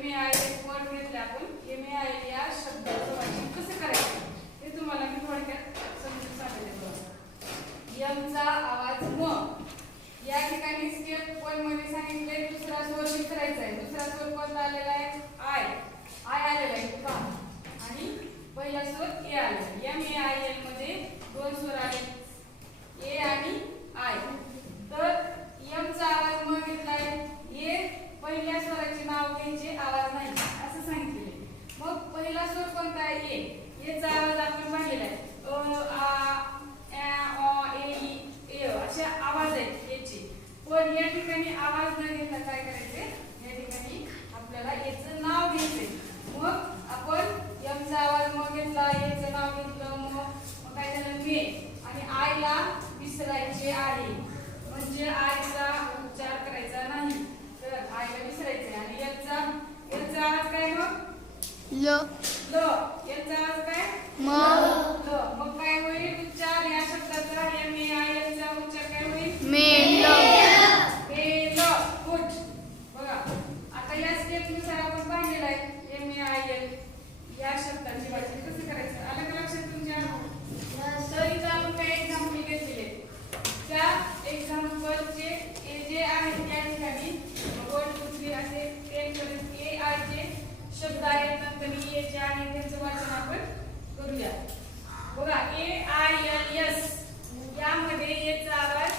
MEIL word घेतले आपण. MEIL या शब्दाचं वाचन कसं करायचं ते तुम्हाला मी थोडक्यात समजून सांगते बघा. यमचा आवाज म. या ठिकाणी स्टेप 1 मध्ये सांगितले दुसरा स्वर विसरायचा आहे. दुसरा स्वर कोणता आलेला आहे? आय. आय आलेला आहे पहा. आणि पहिला स्वर ए आलेला. MEIL मध्ये दोन स्वर आले, ए आणि आय. तर यमचा आवाज म घेतलाय. ए पहिल्या स्वराचे नाव घ्यायचे, आवाज नाही असं सांगितले. मग पहिला स्वर कोणता आहे? ए. एचा आवाज आपण पाहिलेला आहे. अ आ ए ई ए असे आवाज आहेत याचे. पण या ठिकाणी आवाज न घेता काय करायचे? या ठिकाणी आपल्याला याचं नाव घ्यायचे. मग आपण यमचा आवाज म घेतला, याचं नाव घेतलं, मग काय झालं? मे. आणि आयला विसरायचे आहे, म्हणजे आयचा उच्चार करायचा नाही, तर आयला विसरायचे. आणि याचा आवाज काय? मग ल. ल. याचा आवाज काय? म. ल. मग काय होईल उच्चार या शब्दाचा? MEIL चा उच्चार काय होईल? मेल. मेल. गुड. बघा आता या स्टेप नुसार आपण पाहिलेलं आहे MEIL या शब्दाचे वाचन कसं करायचं. आलं का लक्षात तुमच्या? तर इथं आपण काही एक्झाम्पल घेतलेले. त्या एक्झाम्पलचे जे आहेत या ठिकाणी 1 2 3 असे 10 पर्यंत AI चे शब्द आहेत. नंतर EA चे आहेत, त्यांचं वाचन आपण करूया. बघा AILS यामध्ये याचा आवाज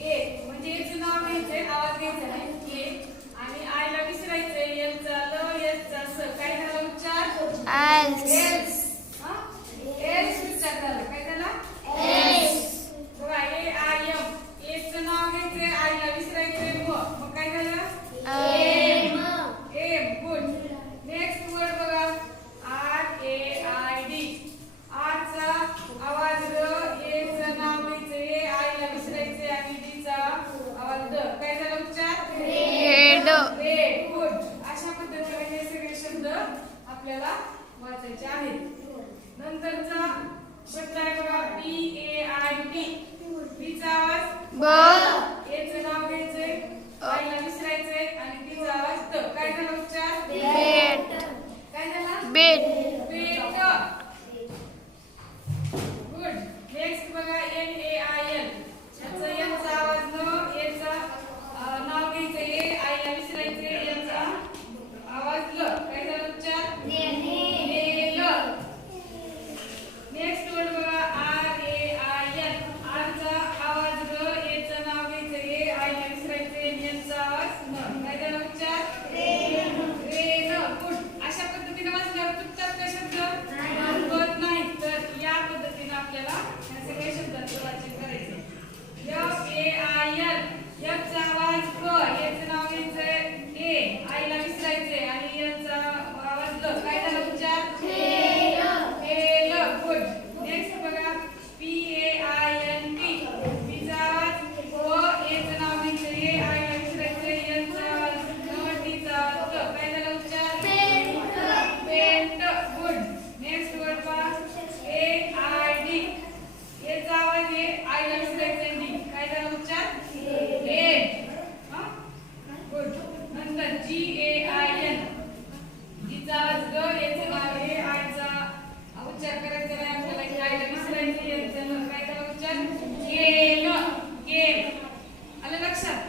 ए, म्हणजे याचं नाव घ्यायचंय, आवाज घ्यायचा नाही ए. आणि आयला विसरायचंय. एलचा ल, एसचा स. काय झाला उच्चार? एल्स. एल्स उच्चार झाला. काय झाला? एल्स. बघा AIM. एचं नाव घ्यायचंय, आयला विसरायचंय म. मग काय झालं? Hmm. Hmm. Good. Next word बघा RAID. आरचा आवाज र, एचं नाव घ्यायचंय, आयला विसरायचंय, आणि डीचा आवाज ड. काय झालं उच्चार? रेड. रेड. गुड. अशा पद्धतीने हे सगळे शब्द आपल्याला वाचायचे आहेत. नंतरचा शब्द आहे बघा PAIT. बीचा आवाज ब. एचं नाव घ्यायचंय, आईला विसरायचंय, आणि तीचा आवाज द. काय झाला उच्चार? बेट. काय झाला? बेट. बेट. गुड. नेक्स्ट बघा NAIL. याचा यांचा आवाज न, याचा नाव घ्यायचंय, आईला विसरायचंय, याचा आवाज ल. काय झाला उच्चार? नेल. नेक्स्ट वर्ड बघा RAIN. आरचा आवाज र, याचं नाव घ्यायचंय, आईला विसरायचंय, यांचा आवाज न. काय झाला उच्चार? रेन. गुड. अशा पद्धतीने वाचल्यावर चुकतात का शब्द? चुकत नाही. तर या पद्धतीने आपल्याला या सगळ्या शब्दांचं वाचन करायचं. FAIL. याचा आवाज क, याचं नाव घ्यायचंय ए, आईला विसरायचंय, आणि याचा आवाज ल. काय झाला उच्चार? फेल. गुड. नेक्स्ट बघा PAINT. बीचा आवाज व, याचं नाव घ्यायचंय, आईला विसरायचंय, यांचा आवाज न, डीचा आवाज ल. काय झाला उच्चार? पेंट. गुड. नेक्स्ट वर्ड पहा AID. याचा आवाज ए, आईला विसरायचंय, डी. काय झाला उच्चार? एड. गुड. नंतर GAIN. जीचा आवाज ग, याचं नाव ए, आयचा उच्चार करायचा नाही आपल्याला, आईला विसरायचं, याचं न. काय झाला उच्चार? गेम. गेम. आलं लक्षात?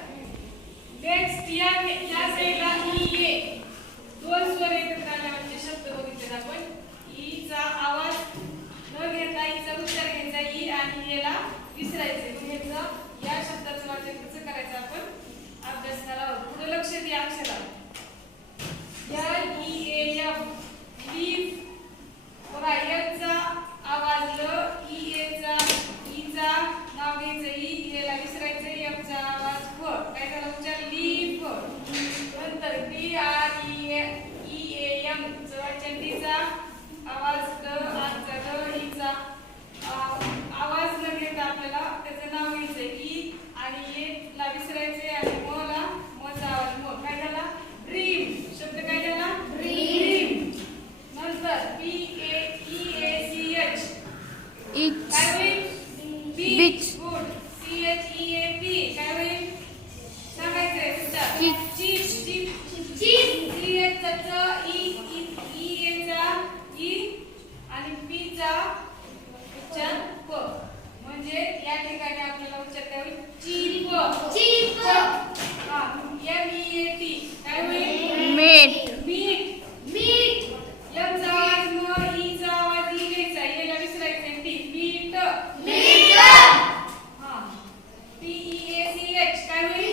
नेक्स्ट या साईडला EA. दोन स्वर एकत्र आल्यावरचे शब्द बघितले आपण. ईचा आवाज न घेता ईचा उच्चार घ्यायचा, ई, आणि एला विसरायचे. मग या शब्दाचं वाचन कसं करायचं आपण अभ्यासाला आहोत. पुढे लक्ष द्या अक्षराला. LEAM. लीफ. बघा याचा आवाज ल, ईचा नाव घ्यायचं, ई, एला विसरायचं, एमचा आवाज फ. काय झाला उच्चार? लीफ. नंतर BREEAM. चंडीचा आवाज द, आजचा द, ईचा आवाज न घेता आपल्याला त्याचं नाव घ्यायचंय, ई, आणि ए ला विसरायचे, आणि म ला, मचा आवाज म. काय झाला? ड्रीम. शब्द काय झाला? ड्रीम. नंतर BAEACH. काय होईल? बीच. गुड. CHEAP. काय होईल? सांगायचंय उच्चार. चीप. चीप. CH याचं ई याचा ई आणि पी चा उच्चार प म्हणजे या ठिकाणी आपल्याला उच्चार काय होईल चीप हा MEAT काय होईल मीठ मीठ एम चा आवाज म ई चा आवाज ई घ्यायचा एला विसरायचं टी मीठ हा PEACH काय होईल